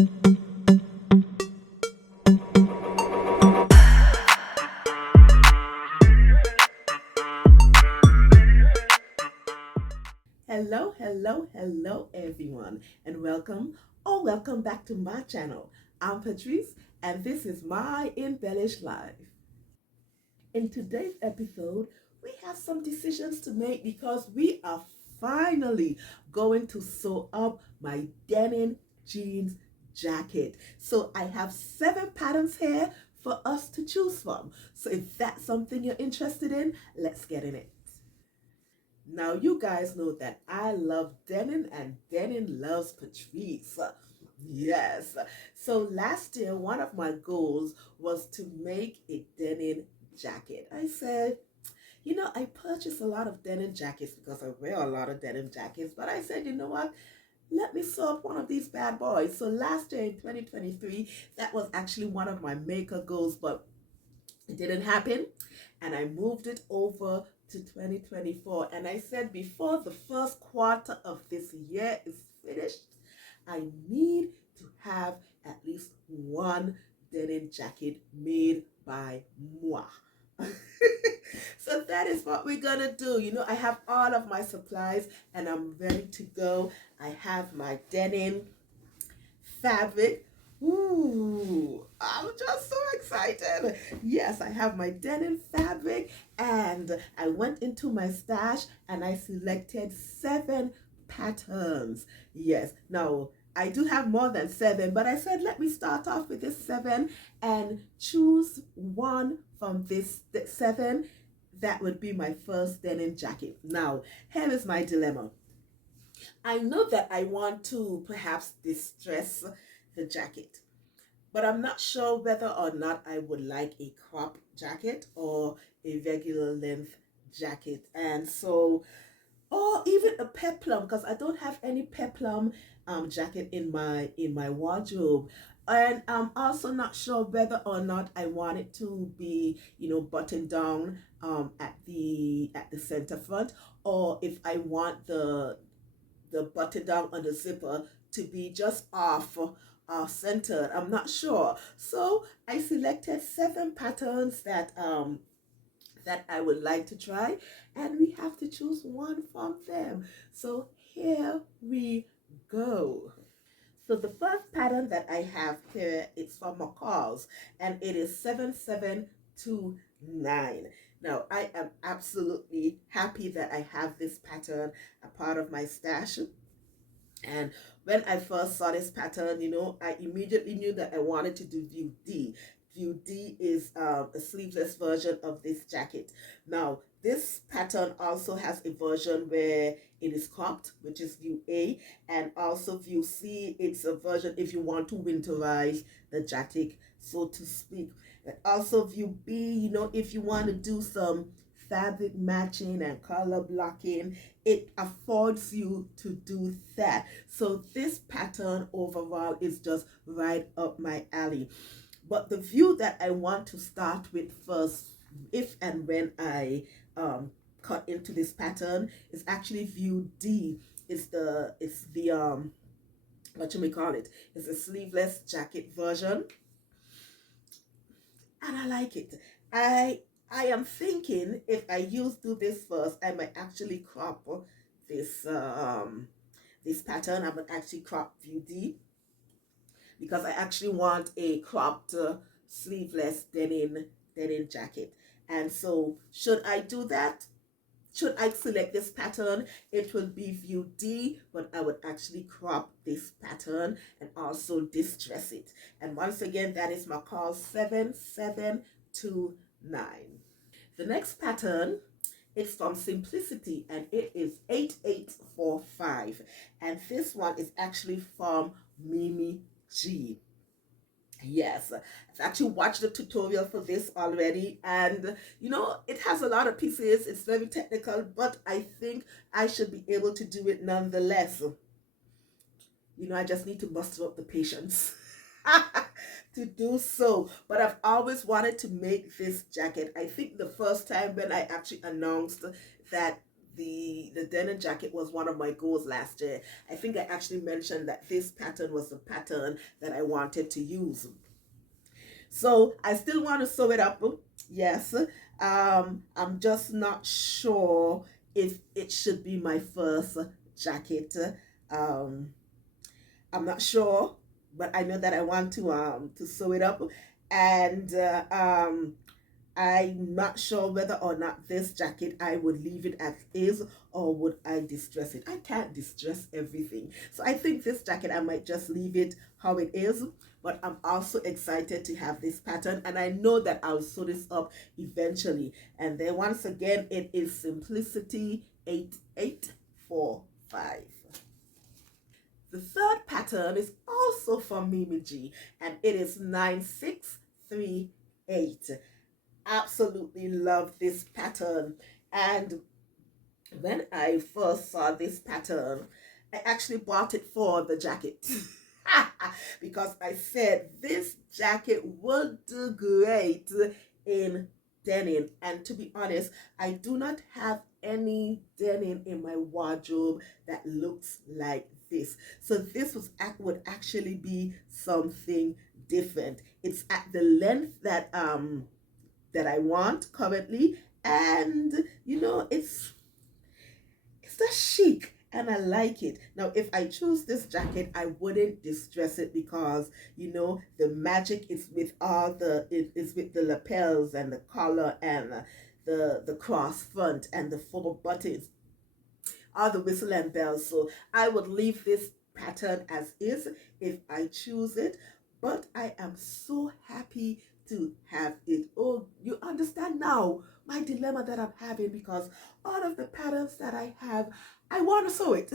Hello, hello, hello, everyone, and welcome back to my channel. I'm Patrice, and this is my Embellish Life. In today's episode, we have some decisions to make because we are finally going to sew up my denim jeans jacket. So I have 7 patterns here for us to choose from. So if that's something you're interested in, let's get in it. Now, you guys know that I love denim and denim loves Patrice. Yes. So last year, one of my goals was to make a denim jacket. I said, I purchase a lot of denim jackets because I wear a lot of denim jackets, but I said, you know what? Let me sew up one of these bad boys. So last year in 2023, that was actually one of my maker goals, but it didn't happen, and I moved it over to 2024. And I said before the first quarter of this year is finished, I need to have at least one denim jacket made by moi. So that is what we're gonna do. I have all of my supplies and I'm ready to go. I have my denim fabric. Ooh, I'm just so excited. Yes, I have my denim fabric and I went into my stash and I selected 7 patterns. Yes, now I do have more than 7, but I said let me start off with this 7 and choose one from this 7 that would be my first denim jacket. Now, here is my dilemma. I know that I want to perhaps distress the jacket, but I'm not sure whether or not I would like a crop jacket or a regular length jacket. And so, or even a peplum, because I don't have any peplum jacket in my wardrobe. And I'm also not sure whether or not I want it to be, buttoned down at the center front, or if I want the button down on the zipper to be just off centered. I'm not sure. So I selected 7 patterns that I would like to try, and we have to choose one from them. So here we go. So the first pattern that I have here is from McCall's, and it is 7729. Now, I am absolutely happy that I have this pattern a part of my stash. And when I first saw this pattern, I immediately knew that I wanted to do view D. View D is a sleeveless version of this jacket. Now, this pattern also has a version where it is cropped, which is view A, and also view C, it's a version if you want to winterize the jacket, so to speak. And also view B, if you want to do some fabric matching and color blocking, it affords you to do that. So this pattern overall is just right up my alley. But the view that I want to start with first, if and when I cut into this pattern, is actually view D. It's the what you may call it. It's a sleeveless jacket version, and I like it. I am thinking if I do this first, I might actually crop this this pattern. I would actually crop view D because I actually want a cropped sleeveless denim jacket. And so should I do that? Should I select this pattern, it will be view D, but I would actually crop this pattern and also distress it. And once again, that is McCall 7729. The next pattern is from Simplicity and it is 8845. And this one is actually from Mimi G. Yes, I've actually watched the tutorial for this already, and it has a lot of pieces. It's very technical, but I think I should be able to do it nonetheless. I just need to muster up the patience to do so. But I've always wanted to make this jacket. I think the first time when I actually announced that the denim jacket was one of my goals last year. I think I actually mentioned that this pattern was the pattern that I wanted to use. So I still want to sew it up. Yes. I'm just not sure if it should be my first jacket. Um, I'm not sure, but I know that I want to sew it up, and I'm not sure whether or not this jacket I would leave it as is or would I distress it. I can't distress everything. So I think this jacket I might just leave it how it is. But I'm also excited to have this pattern, and I know that I'll sew this up eventually. And then once again, it is Simplicity 8845. The third pattern is also from Mimi G, and it is 9638. Absolutely love this pattern. And when I first saw this pattern, I actually bought it for the jacket. Because I said this jacket would do great in denim. And to be honest, I do not have any denim in my wardrobe that looks like this. So this would actually be something different. It's at the length that I want currently, and it's just chic and I like it. Now, if I choose this jacket, I wouldn't distress it because the magic is with it is with the lapels and the collar and the cross front and the four buttons, all the whistle and bells. So I would leave this pattern as is if I choose it, but I am so happy to have it. Oh, you understand now my dilemma that I'm having, because all of the patterns that I have, I want to sew it.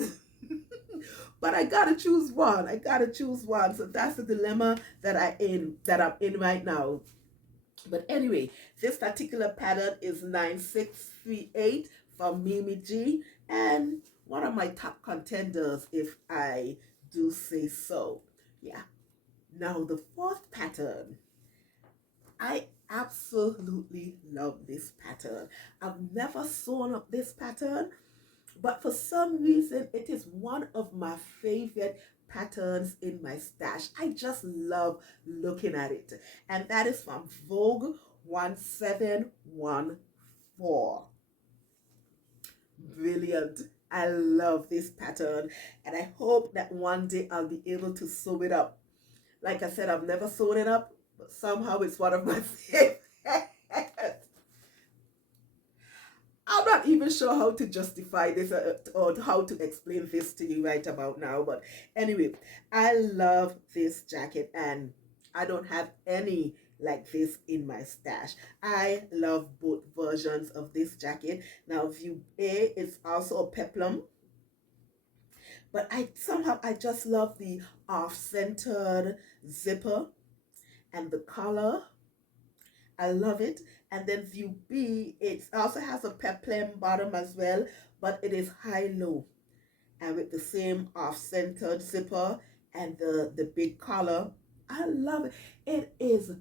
But I gotta choose one. I gotta choose one. So that's the dilemma that I'm in right now. But anyway, this particular pattern is 9638 from Mimi G, and one of my top contenders, if I do say so. Yeah. Now the fourth pattern, I absolutely love this pattern. I've never sewn up this pattern, but for some reason it is one of my favorite patterns in my stash. I just love looking at it. And that is from Vogue 1714. Brilliant. I love this pattern, and I hope that one day I'll be able to sew it up. Like I said, I've never sewn it up, but somehow it's one of my favorites. I'm not even sure how to justify this or how to explain this to you right about now. But anyway, I love this jacket, and I don't have any like this in my stash. I love both versions of this jacket. Now, view A is also a peplum, but I just love the off-centered zipper and the collar. I love it. And then view B, it also has a peplum bottom as well, but it is high-low and with the same off-centered zipper and the big collar. I love it. It is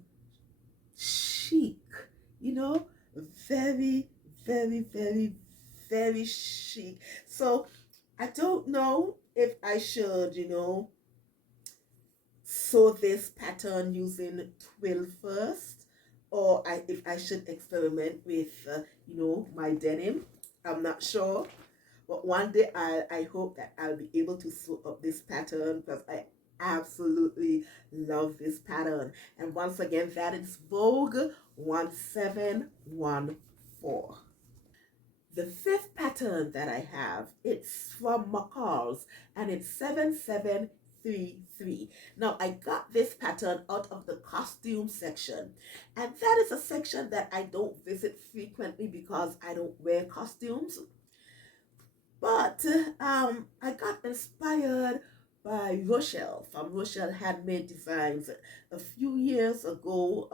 chic, very, very, very, very chic. So I don't know if I should, sew this pattern using twill first, or if I should experiment with, my denim. I'm not sure. But one day I hope that I'll be able to sew up this pattern, because I absolutely love this pattern. And once again, that is Vogue 1714. The fifth pattern that I have, it's from McCall's, and it's 7733. Now, I got this pattern out of the costume section, and that is a section that I don't visit frequently because I don't wear costumes. But I got inspired by Rochelle from Rochelle Handmade Designs a few years ago.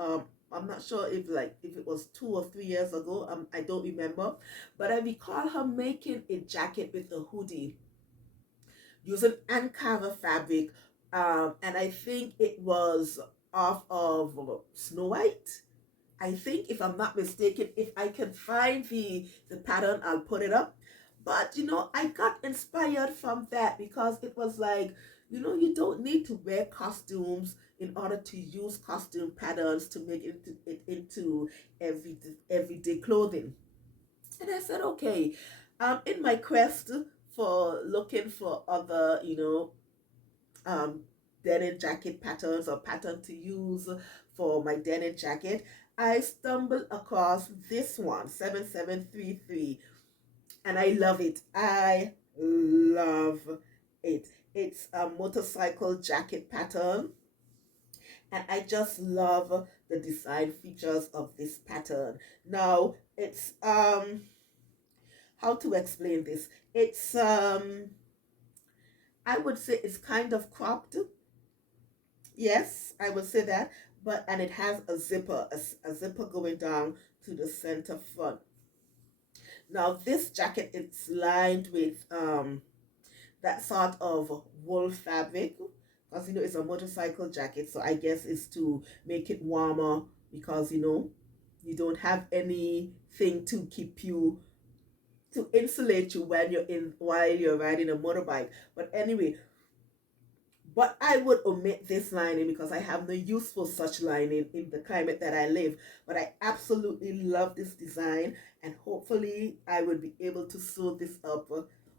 I'm not sure if it was 2 or 3 years ago. I don't remember, but I recall her making a jacket with a hoodie using Ankara fabric, and I think it was off of Snow White. I think, if I'm not mistaken, if I can find the pattern, I'll put it up. But I got inspired from that because it was like, you don't need to wear costumes in order to use costume patterns to make it into everyday clothing. And I said, okay, in my quest for looking for other, um, denim jacket patterns or pattern to use for my denim jacket, I stumbled across this one, 7733, and I love it. I love it. It's a motorcycle jacket pattern, and I just love the design features of this pattern. Now, it's how to explain this? It's I would say it's kind of cropped. Yes, I would say that, but and it has a zipper, a zipper going down to the center front. Now, this jacket it's lined with that sort of wool fabric because it's a motorcycle jacket, so I guess it's to make it warmer because you don't have anything to keep you to insulate you when you're in while you're riding a motorbike. But anyway, but I would omit this lining because I have no use for such lining in the climate that I live. But I absolutely love this design, and hopefully I will be able to sew this up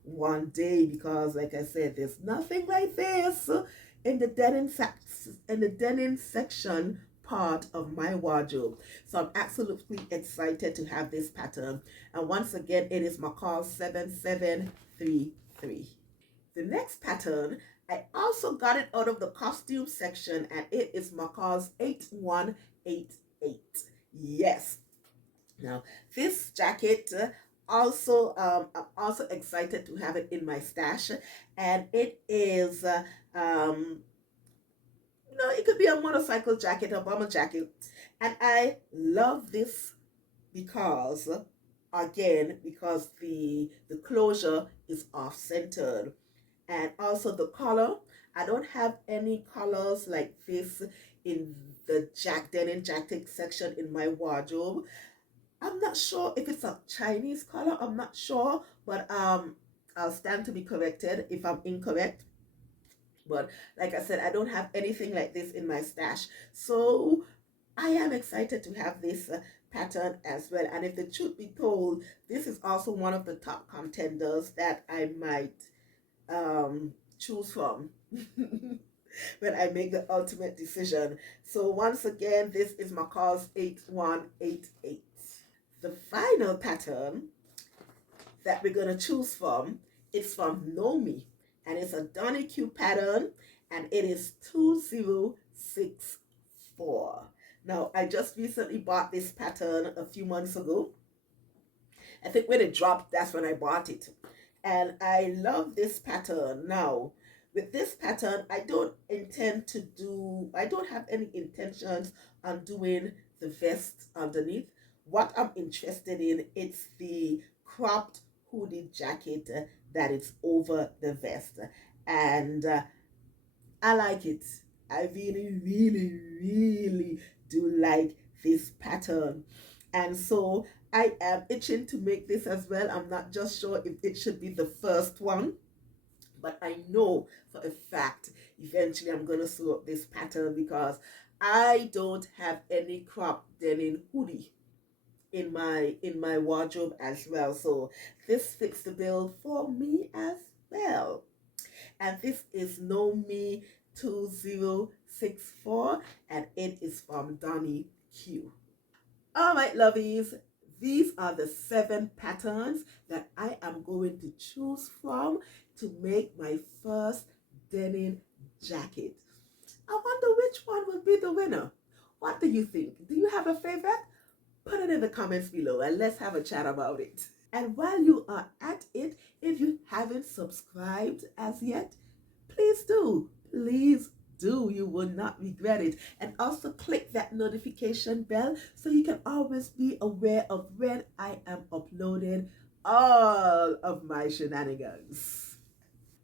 one day because, like I said, there's nothing like this in the denim section part of my wardrobe. So I'm absolutely excited to have this pattern. And once again, it is McCall 7733. The next pattern, I also got it out of the costume section, and it is McCall's 8188. Yes. Now, this jacket I'm also excited to have it in my stash, and it is it could be a motorcycle jacket, a bomber jacket, and I love this because because the closure is off centered, and also the color. I don't have any colors like this in the denim jacket section in my wardrobe. I'm not sure if it's a Chinese color. I'm not sure, but I'll stand to be corrected if I'm incorrect. But like I said, I don't have anything like this in my stash, so I am excited to have this pattern as well. And if the truth be told, this is also one of the top contenders that I might choose from when I make the ultimate decision. So once again, this is McCall's 8188. The final pattern that we're going to choose from is from Nomi, and it's a Donahue pattern, and it is 2064. Now, I just recently bought this pattern a few months ago. I think when it dropped, that's when I bought it. And I love this pattern. Now, with this pattern, I don't have any intentions on doing the vest underneath. What I'm interested in, it's the cropped hooded jacket that is over the vest. And I like it. I really, really, really do like this pattern. And so I am itching to make this as well. I'm not just sure if it should be the first one, but I know for a fact eventually I'm going to sew up this pattern because I don't have any crop denim hoodie in my wardrobe as well. So this fits the bill for me as well. And this is Know Me 2064, and it is from Donnie Q. All right, lovies, these are the 7 patterns that I am going to choose from to make my first denim jacket. I wonder which one will be the winner. What do you think? Do you have a favorite? Put it in the comments below and let's have a chat about it. And while you are at it, if you haven't subscribed as yet, please do. Please do. You will not regret it. And also click that notification bell so you can always be aware of when I am uploading all of my shenanigans.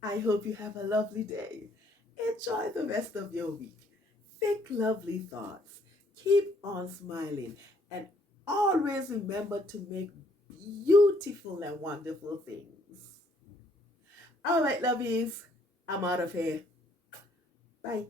I hope you have a lovely day. Enjoy the rest of your week. Think lovely thoughts. Keep on smiling. And always remember to make beautiful and wonderful things. All right, lovies, I'm out of here. Bye.